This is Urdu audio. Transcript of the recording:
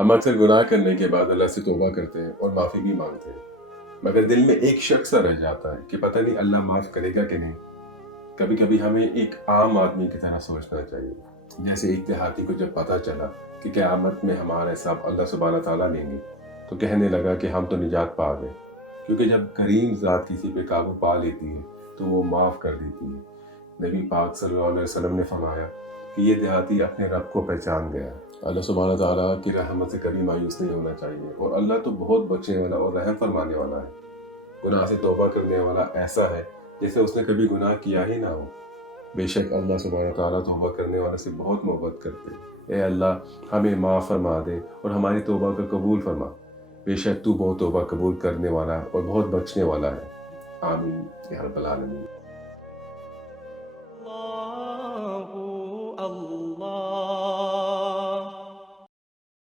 ہم اکثر گناہ کرنے کے بعد اللہ سے توبہ کرتے ہیں اور معافی بھی مانگتے ہیں، مگر دل میں ایک شک سا رہ جاتا ہے کہ پتہ نہیں اللہ معاف کرے گا کہ نہیں۔ کبھی کبھی ہمیں ایک عام آدمی کی طرح سوچنا چاہیے، جیسے ایک دیہاتی کو جب پتہ چلا کہ قیامت میں ہمارا حساب اللہ سبحانہ تعالیٰ لیں گے تو کہنے لگا کہ ہم تو نجات پا گئے، کیونکہ جب کریم ذات کسی پہ قابو پا لیتی ہے تو وہ معاف کر دیتی ہے۔ نبی پاک صلی اللہ علیہ وسلم نے فرمایا کہ یہ دیہاتی اپنے رب کو پہچان گیا۔ اللہ سبحانہ تعالیٰ کی رحمت سے کبھی مایوس نہیں ہونا چاہیے، اور اللہ تو بہت بخشنے والا اور رحم فرمانے والا ہے۔ گناہ سے توبہ کرنے والا ایسا ہے جیسے اس نے کبھی گناہ کیا ہی نہ ہو۔ بے شک اللہ سبحانہ تعالیٰ توبہ کرنے والے سے بہت محبت کرتے ہیں۔ اے اللہ، ہمیں معاف فرما دے اور ہماری توبہ کا قبول فرما۔ بے شک تو بہت توبہ قبول کرنے والا اور بہت بخشنے والا ہے۔ آمین یا رب العالمین۔